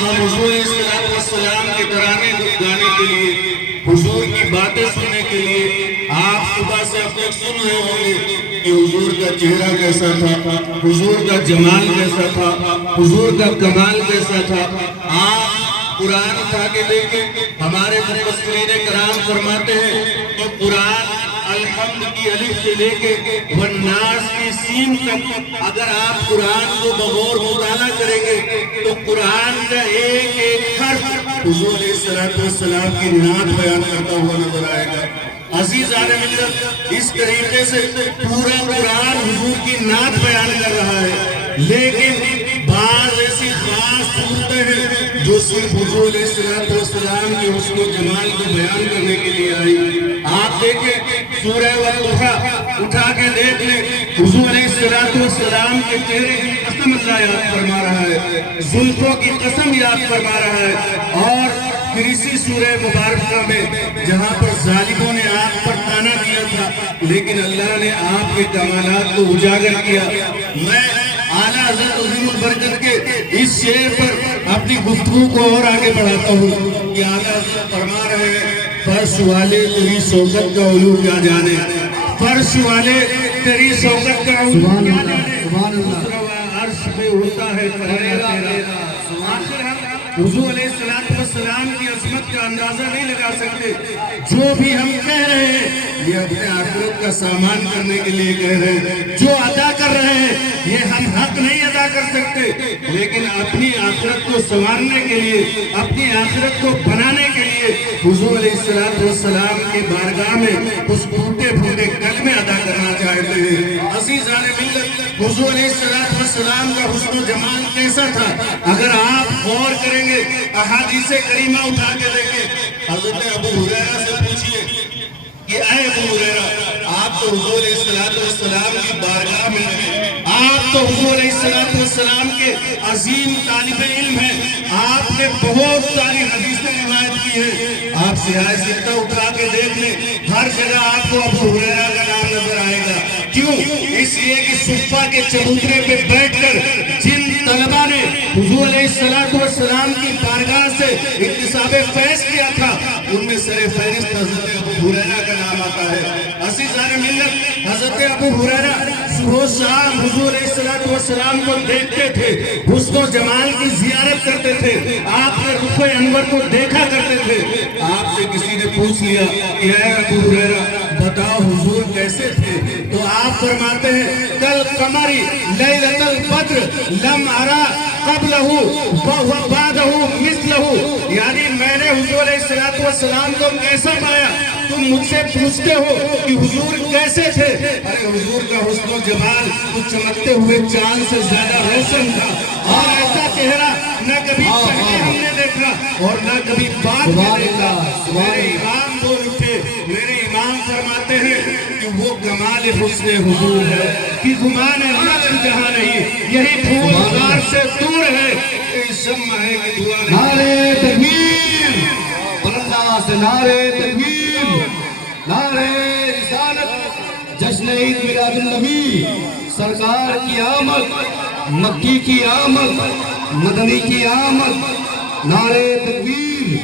ہم حضور السلام کے ترانے گانے کے لیے، حضور کی باتیں سننے کے لیے، آپ صبح سے اب تک سن رہے ہوں گے کہ حضور کا چہرہ کیسا تھا، حضور کا جمال کیسا تھا، حضور کا کمال کیسا تھا۔ آپ قرآن اٹھا کے دیکھیں، ہمارے مفسرین کرام فرماتے ہیں کہ قرآن الحمد کی الف سے لے کے والناس کی سین تک اگر آپ قرآن کو بغور مطالعہ کریں گے تو قرآن کا ایک ایک حرف حضور علیہ السلام کی نعت بیان کرتا ہوا نظر آئے گا۔ عزیزان ملت، اس طریقے سے پورا قرآن حضور کی نعت بیان کر رہا ہے، لیکن بعض ایسی خاص صورتیں ہیں جو صرف حضور علیہ السلام کے حسن و جمال کو بیان کرنے کے لیے آئی۔ آپ دیکھیں سورہ والضحیٰ اٹھا کے دیکھ لیں، حضور علیہ السلام کے چہرے کی قسم اللہ یاد فرما رہا ہے، زلفوں کی قسم یاد فرما رہا ہے۔ اور پھر اسی سورہ مبارکہ میں جہاں پر ظالموں نے آپ پر طعنہ دیا تھا لیکن اللہ نے آپ کے کمالات کو اجاگر کیا۔ میں اعلیٰ حضرت عظیم البرکت کے اس شعر پر اپنی گفتگو کو اور آگے بڑھاتا ہوں کہ اعلیٰ حضرت فرما رہے ہیں، فرش والے تیری شوکت کا علو کیا جانے، فرش والے تیری شوکت کا علو کیا جانے، عرش پہ ہوتا ہے تیرا۔ آخر ہم حضور علیہ السلام کی عظمت کا اندازہ نہیں لگا سکتے۔ جو بھی ہم کہہ رہے ہیں یہ اپنے آخرت کا سامان کرنے کے لیے کہہ رہے ہیں، جو ادا کر رہے ہیں یہ ہم حق نہیں ادا کر سکتے، لیکن اپنی آخرت کو سنوارنے کے لیے، اپنی آخرت کو بنانے کے لیے حضور علیہ السلام کے بارگاہ میں اس پھوٹے پھوٹے کلمے ادا کرنا چاہتے ہیں۔ عزیزان ملت، حضور علیہ السلام کا حسن و جمال کیسا تھا اگر آپ غور کریں گے، احادیث کریمہ اٹھا کے دیکھیں، حضرت ابو ہریرہ سے پوچھئے کہ اے ابو ہریرہ، آپ تو حضور علیہ السلام کی بارگاہ میں ہیں، آپ تو حضور علیہ السلام کے عظیم طالب علم ہیں، آپ نے بہت ساری حدیثیں روایت کی ہیں، آپ سیاہ ستہ اٹھا کے دیکھ لیں، ہر جگہ آپ کو ابو ہریرہ کا نام نظر آئے گا۔ کیوں؟ اس لیے کہ صفہ کے چبوترے پہ بیٹھ کر جن طلبہ نے حضور علیہ السلام کی بارگاہ سے اکتساب فیض کیا تھا ان میں سر فہرست حضرت ابو ہریرہ کا نام آتا ہے۔ عزیزان ملت، حضرت ابو ہریرہ صبح و شام حضور علیہ السلام کو دیکھتے تھے، حسن و جمال کی زیارت کرتے تھے، آپ نے رخ انور کو دیکھا کرتے تھے۔ آپ سے کسی نے پوچھ لیا کہ اے ابو ہریرہ بتاؤ حضور کیسے تھے، تو آپ فرماتے ہیں کل قمری لیلۃ البدر لم ارا قبلہ وبعدہ مثلہ، یعنی میں نے حضور علیہ السلام کو کیسا پایا، تم مجھ سے پوچھتے ہو کہ حضور کیسے تھے، ارے حضور کا حسن و جمال تو چمکتے ہوئے چاند سے زیادہ روشن تھا، اور ایسا چہرہ نہ کبھی پہلے ہم نے دیکھا اور نہ کبھی بعد میں دیکھا۔ میرے امام بول اٹھے، میرے امام فرماتے ہیں کہ وہ کمال حسن حضور ہے کہ گمان نقش جہاں نہیں، یہی پھول غار سے دور ہے، شمع ہے کہ دعا نہیں۔ نعرے تکبیر، بلندہ سے نعرے تکبیر، نعرے رسالت، جشن عید میلاد النبی، سرکار کی آمد، مکی کی آمد، مدنی کی آمد، نعرے تکبیر،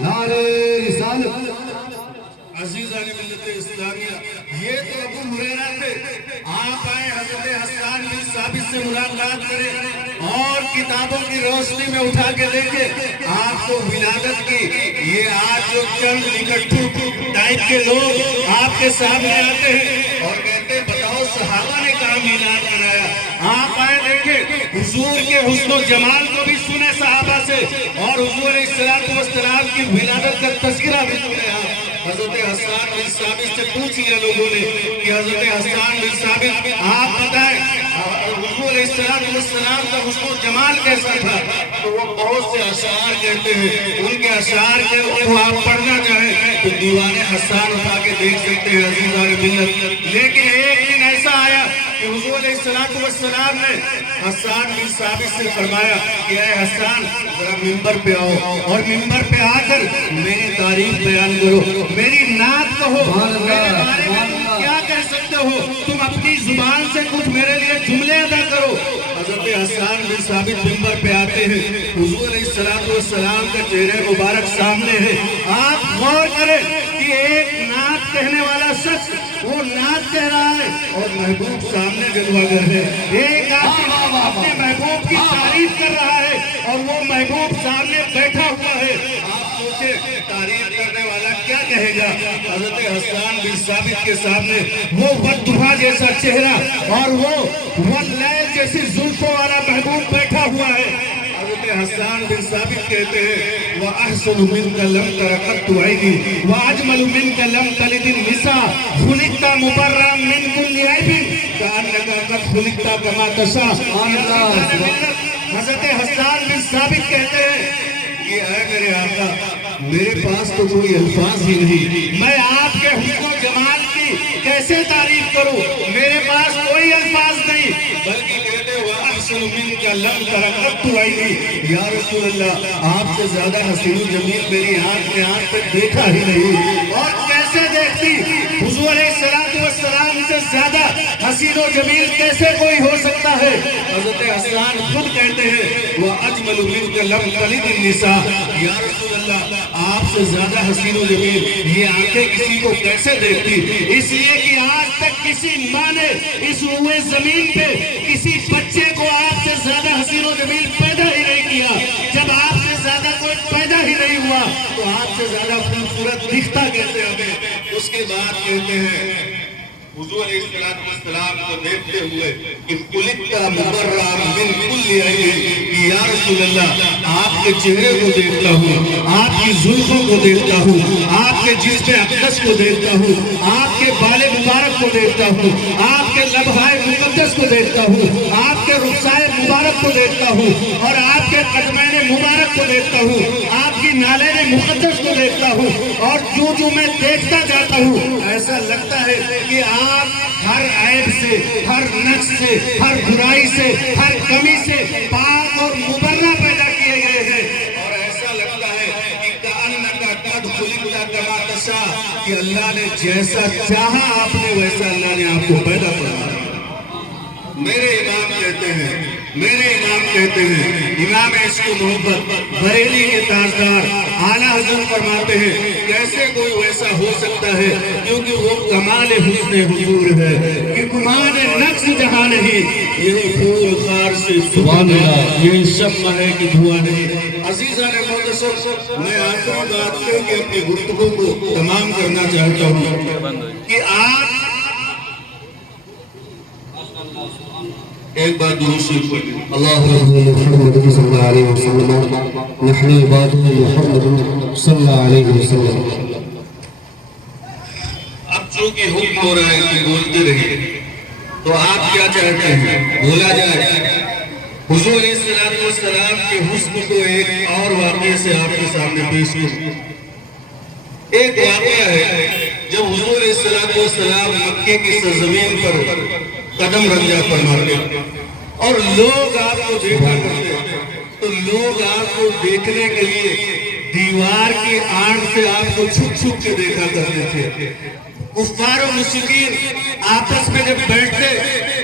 نعرے رسالت۔ عزیزان ملت اسلامیہ، یہ تو ابو ہریرہ تھے۔ آپ آئے حضرت حسان بن ثابت سے ملاقات کریں اور کتابوں کی روشنی میں اٹھا کے دیکھیں، آپ کو ولادت کی یہ آج جو چند نکٹھو ٹائپ کے لوگ آپ کے سامنے آتے ہیں اور کہتے ہیں بتاؤ صحابہ نے کہاں میلاد منایا، آپ آئے دیکھیں حضور کے حسن و جمال کو بھی سنے صحابہ سے اور حضور علیہ السلام کی ولادت کا تذکرہ بھی سنے۔ حضرت حسان بن ثابت سے پوچھ لیا لوگوں نے کہ حضرت حسان بن ثابت آپ بتائیں حضور علیہ السلام کا حسن و جمال کیسا تھا، تو وہ بہت سے اشعار کہتے ہیں، ان کے اشعار کے کو آپ پڑھنا چاہیں تو دیوان حسان اٹھا کے دیکھ سکتے ہیں۔ عزیزان ملت، لیکن ایک دن ایسا آیا کہ کہ حضور علیہ السلام نے حسان بن ثابت سے فرمایا کہ اے حسان ذرا ممبر پہ آؤ اور ممبر پہ آ کر میری تعریف بیان کرو، میری نعت کہو، میرے بارے میں تم کیا کہہ سکتے ہو، تم اپنی زبان سے کچھ میرے لیے جملے ادا کرو۔ حضرت حسان بن ثابت ممبر پہ آتے ہیں، حضور علیہ السلام کا چہرہ مبارک سامنے ہے۔ آپ غور کریں کہ ایک نعت کہنے والا شخص وہ نعت کہہ رہا ہے اور محبوب سامنے جلوگر ہے، ایک آدمی اپنے محبوب کی تعریف کر رہا ہے اور وہ محبوب سامنے بیٹھا ہوا ہے۔ آپ سوچیں تعریف کرنے والا کیا کہے گا؟ حضرت حسان بن ثابت کے سامنے وہ والضحیٰ جیسا چہرہ اور وہ واللیل جیسی زلفوں والا محبوب بیٹھا ہوا ہے۔ حضرت حسان بن ثابت کہتے ہیں وَأَحْسَنُ مِنْكَ لَمْ تَرَ قَطُّ عَيْنِي وَأَجْمَلُ مِنْكَ لَمْ تَلِدِ النِّسَاءُ خُلِقْتَ مُبَرًّا مِنْ كُلِّ عَيْبٍ كَأَنَّكَ قَدْ خُلِقْتَ كَمَا تَشَاءُ۔ حضرت حسان بن ثابت کہتے ہیں کہ اے میرے آقا میرے پاس تو کوئی الفاظ ہی نہیں، میں آپ کے حسن و جمال کی کیسے تعریف کروں، میرے پاس کوئی الفاظ نہیں، بلکہ کہتے ہیں وَأَحْسَنُ مِنْكَ لَمْ تَرَ قَطُّ عَيْنِي، یا رسول اللہ آپ سے زیادہ حسین و جمیل میری آنکھ نے آج تک دیکھا ہی نہیں۔ اور کیسے دیکھتی؟ حضور علیہ السلام سے زیادہ حسین و جمیل کیسے کوئی ہو سکتا ہے؟ حضرت حسان خود کہتے ہیں وَأَجْمَلُ مِنْكَ لَمْ تَلِدِ النِّسَاءُ، یا رسول اللہ آپ سے زیادہ حسین و جمیل یہ آنکھیں کسی کو کیسے دیکھتی؟ اس لیے کہ آج تک کسی ماں نے اس روئے زمین پہ کسی بچے کو آپ سے زیادہ حسین و جمیل پیدا ہی نہیں کیا۔ جب آپ سے زیادہ کوئی پیدا ہی نہیں ہوا تو آپ سے زیادہ خوبصورت دکھتا کیسے ہمیں؟ اس کے بعد کہتے ہیں حضور علیہ السلام کو دیکھتے ہوئے کہ خُلِقْتَ مُبَرًّا مِنْ كُلِّ عَيْبٍ، یا رسول اللہ آپ کے چہرے کو دیکھتا ہوں، آپ کی زلفوں کو دیکھتا ہوں، آپ کے جسم اقدس کو دیکھتا ہوں، آپ کے بال مبارک کو دیکھتا ہوں، آپ کے لبہائے مقدس کو دیکھتا ہوں، آپ کے رخسائے مبارک کو دیکھتا ہوں اور آپ کے قدمین مبارک کو دیکھتا ہوں، آپ کی نالین مقدس کو دیکھتا ہوں، اور جو میں دیکھتا جاتا ہوں ایسا لگتا ہے کہ آپ ہر عیب سے، ہر نقص سے، ہر برائی سے، ہر کمی سے پاک اور مبرہ پیدا کیے گئے ہیں، اور ایسا لگتا ہے کہ کأنک قد خلقت کما تشاء، کہ اللہ نے جیسا چاہا آپ نے ویسا اللہ نے آپ کو پیدا فرمایا۔ میرے امام کہتے ہیں امام عشق و محبت بریلی کے تاجدار اعلیٰ حضرت فرماتے ہیں کیسے کوئی ویسا ہو سکتا ہے، کیونکہ وہ کمال حسن حضور ہے کہ گمان نقص جہاں نہیں، یہ پھول خار سے سبحان اللہ، یہ شمع ہے کہ دھواں نہیں۔ عزیزان محترم، میں آخری بات کر کے اپنی گفتگو کو تمام کرنا چاہتا ہوں کہ آپ ایک بار درود شریف پڑھیں۔ اللهم محمد صلی اللہ علیہ وسلم نحن عباد محمد صلی اللہ علیہ وسلم۔ اب چونکہ حکم ہو رہا ہے کہ بولتے رہے تو آپ کیا چاہتے ہیں بولا جائے؟ حضور علیہ السلام کے حسن کو ایک اور واقعے سے آپ کے سامنے پیش کروں۔ ایک واقعہ ہے جب حضور علیہ السلام مکے کی سرزمین پر قدم رنجا فرماتے اور لوگ آپ کو دیکھا کرتے تو لوگ آپ کو دیکھنے کے لیے دیوار کی آڑ سے آپ کو چھپ چھپ کے دیکھا کرتے تھے۔ کفار و مشرکین آپس میں جب بیٹھتے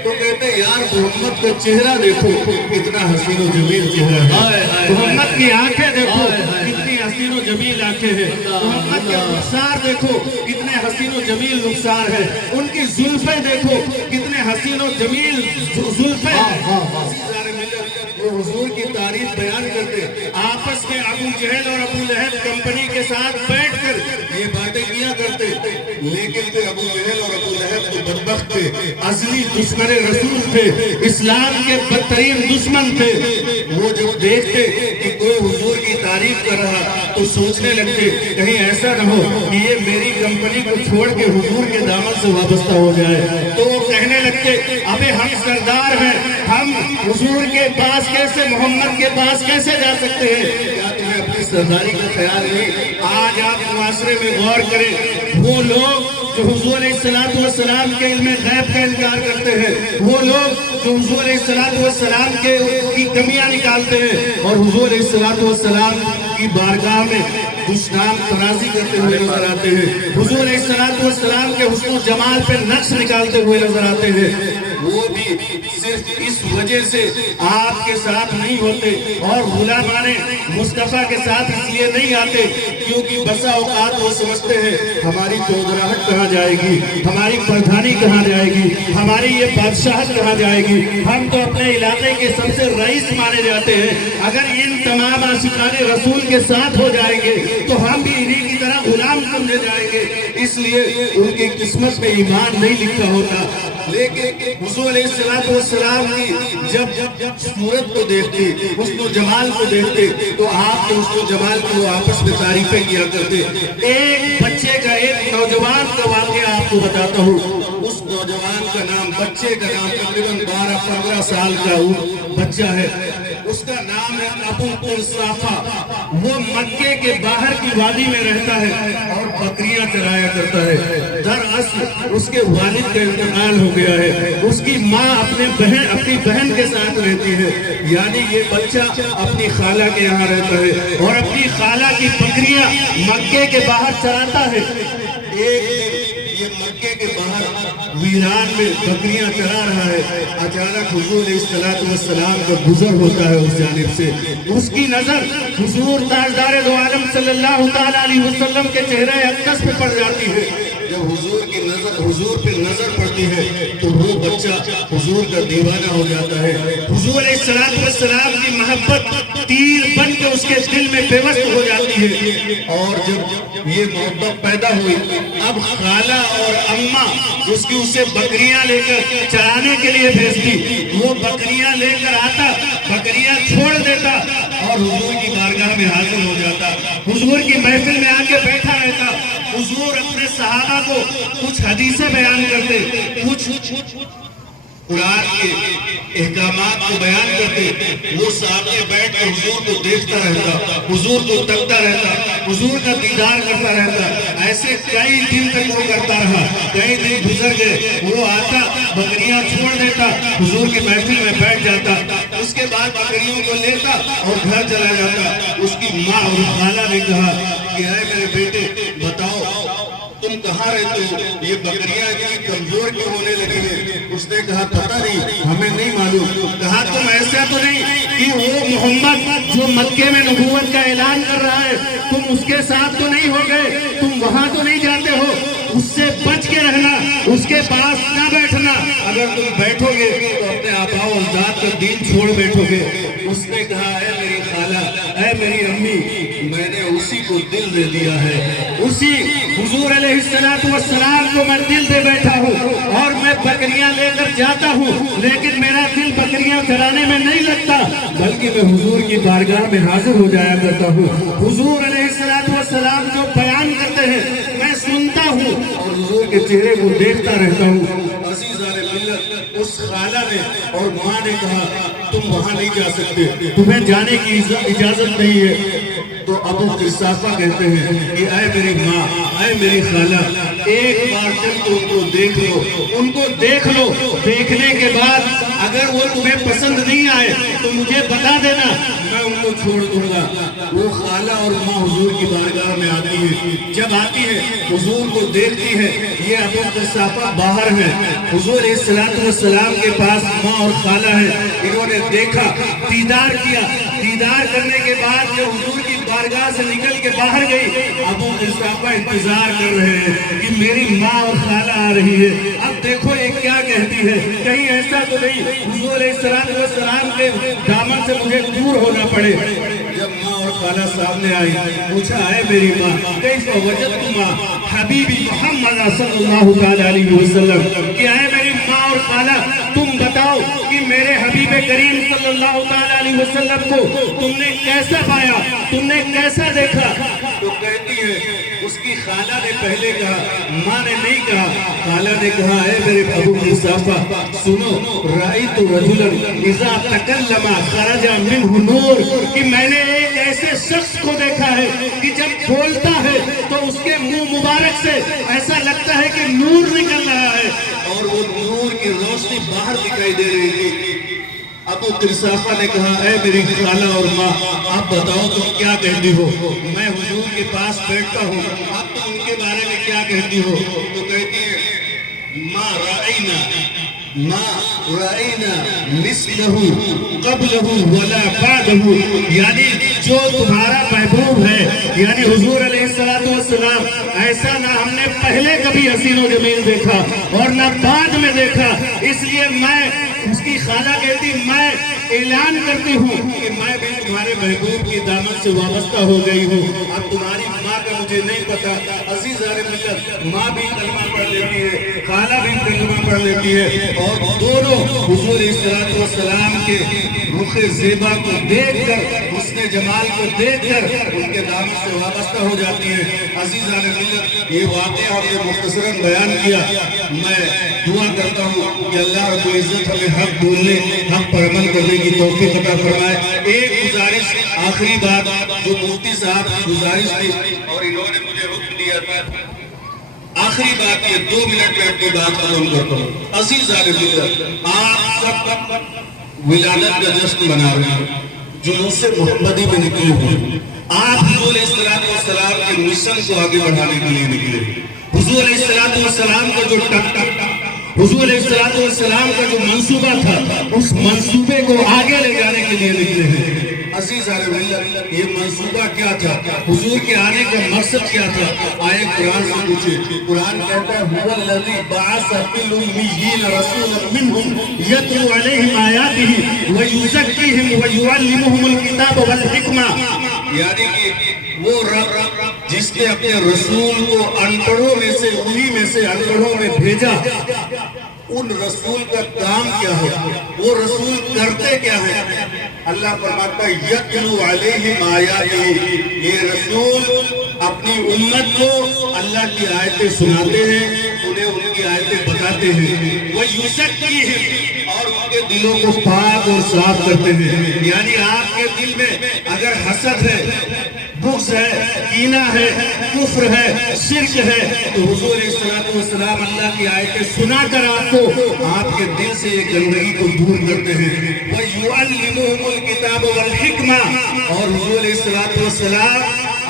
تو کہتے یار محمد کا چہرہ دیکھو کتنا حسین و جمیل چہرہ ہے، محمد کی آنکھیں دیکھو کتنی حسین و جمیل آنکھیں ہیں، محمد کے رخسار دیکھو کتنے حسین و جمیل رخسار ہے، ان کی زلفیں دیکھو کتنے حسین و جمیل زلفیں ہیں۔ وہ حضور کی تعریف بیان کرتے، آپس میں ابو جہل اور ابو لہب کمپنی کے ساتھ بیٹھ کر یہ باتیں کیا کرتے، لیکن پھر ابو جہل اور ابو لہب تو بدبخت تھے، ازلی دشمن رسول تھے، اسلام کے بدترین دشمن تھے۔ وہ جب دیکھتے کہ کوئی حضور کی تعریف کر رہا تو سوچنے لگتے کہیں ایسا نہ ہو کہ یہ میری کمپنی کو چھوڑ کے حضور کے دامن سے وابستہ ہو جائے، تو وہ کہنے لگتے ابے ہم سردار ہیں، ہم حضور کے پاس کیسے، محمد کے پاس کیسے جا سکتے ہیں؟ کیا تمہیں اپنی سرداری کا خیال نہیں؟ آج آپ معاشرے میں غور کریں، وہ لوگ جو حضور علیہ السلام کے علم غیب کا انکار کرتے ہیں، وہ لوگ جو حضور علیہ السلام کی کمیاں نکالتے ہیں اور حضور علیہ السلام کی بارگاہ میں دشنام ترازی کرتے ہوئے نظر آتے ہیں، حضور علیہ السلام کے حسن و جمال پہ نقش نکالتے ہوئے نظر آتے ہیں، وہ بھی صرف اس وجہ سے آپ کے ساتھ نہیں ہوتے اور غلامان مصطفیٰ کے ساتھ اس لیے نہیں آتے کیونکہ بسا اوقات وہ سمجھتے ہیں ہماری چودراہٹ کہاں جائے گی، ہماری پردھانی کہاں جائے گی، ہماری یہ بادشاہت کہاں جائے گی، ہم تو اپنے علاقے کے سب سے رئیس مانے جاتے ہیں، اگر ان تمام عاشقان رسول کے ساتھ ہو جائیں گے تو ہم بھی انہی کی طرح غلام سمجھے جائیں گے، اس لیے ان کی قسمت میں ایمان نہیں لکھا ہوتا۔ لیکن حضور علیہ السلام کی جب صورت کو دیکھتے، حسن و جمال کو دیکھتے تو آپ کے حسن و جمال کی وہ آپس میں تعریفیں کیا کرتے۔ ایک بچے کا، ایک نوجوان کا واقعہ آپ کو بتاتا ہوں، اس نوجوان کا نام، بچے کا نام تقریباً 12-15 سال کا بچہ ہے، اس کا نام ہے ابو قرصافہ، وہ مکے کے باہر کی وادی میں رہتا ہے اور بکریاں چرایا کرتا ہے۔ دراصل اس کے والد کا انتقال ہو گیا ہے، اس کی ماں اپنی بہن کے ساتھ رہتی ہے، یعنی یہ بچہ اپنی خالہ کے یہاں رہتا ہے اور اپنی خالہ کی بکریاں مکے کے باہر چراتا ہے۔ یہ مکے کے باہر ویران میں بکریاں چرا رہا ہے، اچانک حضور علیہ السلام کا گزر ہوتا ہے اس جانب سے، اس کی نظر حضور تاجدار دو عالم صلی اللہ تعالیٰ علیہ وسلم کے چہرہ اقدس پہ پڑ جاتی ہے۔ جب حضور پہ نظر پڑتی ہے تو وہ بچہ حضور کا دیوانہ ہو جاتا ہے، حضور علیہ السلام کی محبت تیر بن کے اس کے دل میں پیوست ہو جاتی ہے، اور جب یہ محبت پیدا ہوئی اب خالہ اور اماں اس کی اسے بکریاں لے کر چرانے کے لیے بھیجتی، وہ بکریاں لے کر آتا، بکریاں چھوڑ دیتا اور حضور کی بارگاہ میں حاضر ہو جاتا، حضور کی محفل میں آ کے بیٹھا رہتا، حضور اپنے صحابہ کو کچھ حدیثیں بیان کرتے، کچھ قرآن کے احکامات کو بیان کرتے، وہ سامنے بیٹھ کر حضور کو دیکھتا رہتا، حضور کو تکتا رہتا، حضور کا دیدار کرتا رہتا، ایسے کئی دن تک وہ کرتا رہا، کئی دن گزر گئے، وہ آتا بکریاں چھوڑ دیتا، حضور کی محفل میں بیٹھ جاتا، اس کے بعد بکریوں کو لیتا اور گھر چلا جاتا۔ اس کی ماں اور خالہ نے کہا کہ اے میرے بیٹے بتاؤ تم کہاں رہتے ہو، یہ بکریاں اتنی کمزور کیوں ہونے لگی ہیں؟ اس نے کہا پتہ نہیں، ہمیں نہیں معلوم۔ کہا تم ایسا تو نہیں کہ وہ محمد جو مکے میں نبوت کا اعلان کر رہا ہے تم اس کے ساتھ تو نہیں ہو گئے، تم وہاں تو نہیں جاتے ہو، اس سے بچ کے رہنا، اس کے پاس نہ بیٹھنا، اگر تم بیٹھو گے تو اپنے آباء و اجداد کا دین چھوڑ بیٹھو گے۔ اس نے کہا اے میری خالہ، اے میری امی، میں نے اسی کو دل دے دیا ہے، اسی حضور علیہ السلام کو میں دل دے بیٹھا ہوں اور میں بکریاں لے کر جاتا ہوں، لیکن میرا دل بکریاں چرانے میں نہیں لگتا بلکہ میں حضور کی بارگاہ میں حاضر ہو جایا کرتا ہوں، حضور علیہ السلام جو بیان کرتے ہیں میں سنتا ہوں اور حضور کے چہرے کو دیکھتا رہتا ہوں۔ عزیزان ملت، اس خالہ نے اور ماں نے کہا تم وہاں نہیں جا سکتے، تمہیں جانے کی اجازت نہیں ہے۔ تو ابو قرصافہ کہتے ہیں کہ اے میری ماں، اے میری خالہ، ایک بار چل کے ان کو دیکھ لو، ان کو دیکھ لو، دیکھنے کے بعد اگر وہ تمہیں پسند نہیں آئے تو مجھے بتا دینا، میں ان کو چھوڑ دوں گا۔ وہ خالہ اور ماں حضور کی بارگاہ میں آتی ہے، جب آتی ہے حضور کو دیکھتی ہے، یہ ابو قرصافہ باہر ہے، حضور علیہ السلام کے پاس ماں اور خالہ ہے، انہوں نے دیکھا، دیدار کیا، دیدار کرنے کے بعد جو حضور کی بارگاہ سے نکل کے باہر گئی، ابو قرصافہ انتظار کر رہے ہیں کہ میری ماں اور خالہ آ رہی ہے، اب دیکھو یہ کیا کہتی ہے، کہیں ایسا تو نہیں حضور علیہ السلام کے دامن سے مجھے دور ہونا پڑے۔ جب ماں اور خالہ سامنے آئی، پوچھا اے میری ماں کیف وجدتما حبیبی محمد صلی اللہ علیہ وسلم، کہ اے میری ماں اور خالہ تم بتاؤ کہ میرے حبیب کریم صلی اللہ علیہ وسلم کو تم نے کیسا پایا، تم نے کیسا دیکھا؟ تو کہتی ہے اس کی خالہ نے پہلے کہا، ماں نے نہیں کہا، خالہ نے کہا اے میرے ابو قرصافہ سنو، رأیت رجلا اذا تکلم خرج منہ نور، کہ میں نے ایک ایسے شخص کو دیکھا ہے کہ جب جب بولتا ہے تو اس کے منہ مبارک سے ایسا لگتا ہے کہ نور نکل رہا ہے اور وہ نور کی روشنی باہر دکھائی دے رہی تھی۔ ابو قرصافہ نے کہا اے میری خالہ اور ماں، آپ بتاؤ تم کیا کہتی ہو؟ میں حضور کے پاس بیٹھتا ہوں، اب تم ان کے بارے میں کیا کہتی ہو؟ تو کہتی ہے ما رأینا مثلہ قبلہ ولا بعدہ، یعنی جو تمہارا محبوب ہے یعنی حضور علیہ السلام، ایسا نہ ہم نے پہلے کبھی حسین و جمیل دیکھا اور نہ بعد میں دیکھا، اس لیے میں، اس کی خالہ کہتی میں اعلان کرتی ہوں کہ میں بھی تمہارے محبوب کی دامن سے وابستہ ہو گئی ہوں۔ اب تمہاری ماں کا مجھے نہیں پتا، عزیزان ملت، ماں بھی کلمہ پڑھ لیتی ہے، خالہ بھی کلمہ پڑھ لیتی ہے، اور دونوں حضور صلی اللہ علیہ وسلم کے رخ زیبا کو دیکھ کر، حسن جمال کو دیکھ کر ان کے دامن سے وابستہ ہو جاتی ہیں۔ عزیزان ملت، یہ واقعہ ہم نے مختصراً بیان کیا۔ میں دعا کرتا ہوں کہ اللہ رب العزت ہمیں حق بولنے، حق پر عمل کرنے کی توفیق عطا فرمائے۔ ایک گزارش، آخری بات جو مفتی صاحب کی گزارش تھی اور انہوں نے مجھے حکم دیا تھا، آخری بات یہ 2 منٹ میں اپنی بات ختم کرتا ہوں۔ عزیزان ملت، آپ سب ولادت کا جشن منا رہے ہیں، جلوس محمدی میں نکلے ہوئے، آپ حضور علیہ السلام کے مشن کو آگے بڑھانے کے لیے نکلے، حضور علیہ السلام کا جو حضور علیہ السلام کا جو منصوبہ تھا، اس منصوبے کو آگے لے جانے کے لیے نکلے ہیں۔ عزیزان ملت، یہ منصوبہ کیا تھا؟ حضور کے آنے کا مقصد کیا تھا؟ آئے قرآن سے پوچھے، قرآن کہتا ہے هو الذی بعث فی الامیین رسولا منہم یتلو علیہم آیاتہ ویزکیہم ویعلمہم الکتاب والحکمہ، یعنی کہ وہ رب جس نے اپنے رسول کو انپڑھوں میں سے، انہی میں سے انپڑھوں میں بھیجا، ان رسول کا کام کیا ہے؟ وہ رسول کرتے کیا ہے؟ اللہ فرماتا ہے یتلو علیہم آیاتہ، یہ رسول اپنی امت کو اللہ کی آیتیں سناتے ہیں، انہیں ان کی آیتیں بتاتے ہیں، وَيُزَكِّيهِمْ، اور ان کے دلوں کو پاک اور صاف کرتے ہیں۔ یعنی آپ کے دل میں اگر حسد ہے، بغض ہے، کینہ ہے، کفر ہے، شرک ہے، تو حضور علیہ السلام اللہ کی آیتیں سنا کر آپ کے دل سے یہ گندگی کو دور کرتے ہیں۔ وَيُعَلِّمُهُمُ الْكِتَابَ وَالْحِکْمَةَ، اور حضور علیہ السلام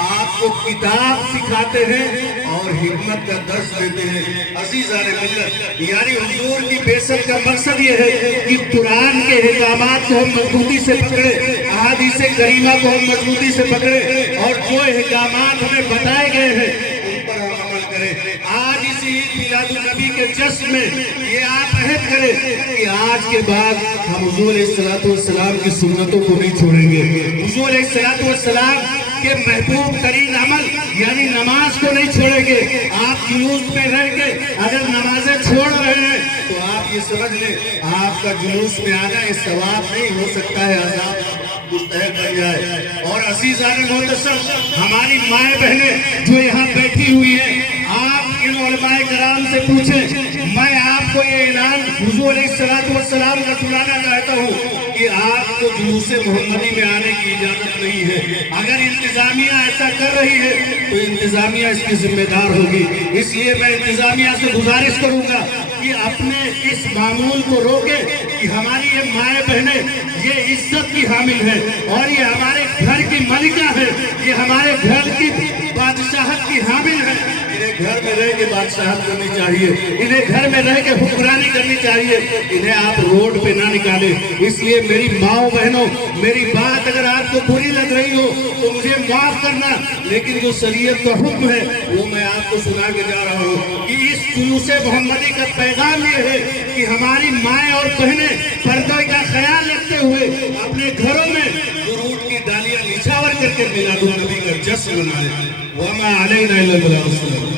آپ کو کتاب سکھاتے ہیں اور حکمت کا درس دیتے ہیں۔ عزیزان ملت، یعنی حضور کی بعثت کا مقصد یہ ہے کہ قرآن کے احکامات کو ہم مضبوطی سے پکڑے، احادیث کریمہ کو ہم مضبوطی سے پکڑے، اور جو احکامات ہمیں بتائے گئے ہیں ان پر ہم عمل کریں۔ آج اسی میلاد النبی کے جشن میں یہ آپ عہد کریں کہ آج کے بعد ہم حضور علیہ السلام کی سنتوں کو نہیں چھوڑیں گے، حضور علیہ السلام کہ محبوب ترین عمل یعنی نماز کو نہیں چھوڑیں گے۔ آپ جلوس میں رہ کے اگر نمازیں چھوڑ رہے ہیں تو آپ یہ سمجھ لیں آپ کا جلوس میں آنا یہ ثواب نہیں ہو سکتا ہے، عذاب مستحق بن جائے۔ اور عزیزان محترم، ہماری مائیں بہنیں جو یہاں بیٹھی ہوئی ہیں، آپ ان علماء کرام سے پوچھیں، میں آپ کو یہ اعلان حضور علیہ السلام کا سنانا چاہتا ہوں کہ آپ کو جلوس محمدی میں آنے کی اجازت نہیں ہے۔ اگر انتظامیہ ایسا کر رہی ہے تو انتظامیہ اس کی ذمہ دار ہوگی۔ اس لیے میں انتظامیہ سے گزارش کروں گا کہ اپنے اس معمول کو روکے کہ ہماری یہ مائیں بہنیں یہ عزت کی حامل ہے اور یہ ہمارے گھر کی ملکہ ہے، یہ ہمارے گھر کی بادشاہت کی حامل ہے۔ انہیں گھر میں رہ کے بادشاہت کرنی چاہیے، انہیں گھر میں رہ کے حکمرانی کرنی چاہیے، انہیں آپ روڈ پہ نہ نکالیں۔ اس لیے میری ماؤں بہنوں، میری بات اگر آپ کو بری لگ رہی ہو تو مجھے معاف کرنا، لیکن جو شریعت کا حکم ہے وہ میں آپ کو سنا کے جا رہا ہوں کہ اس جلوس محمدی کا پیغام یہ ہے کہ ہماری مائیں اور بہنیں پردے کا خیال رکھتے ہوئے اپنے گھروں میں درود کی ڈالیاں نچھاور کر کے میلاد النبی کا جشن منائیں۔ وما علینا الا البلاغ۔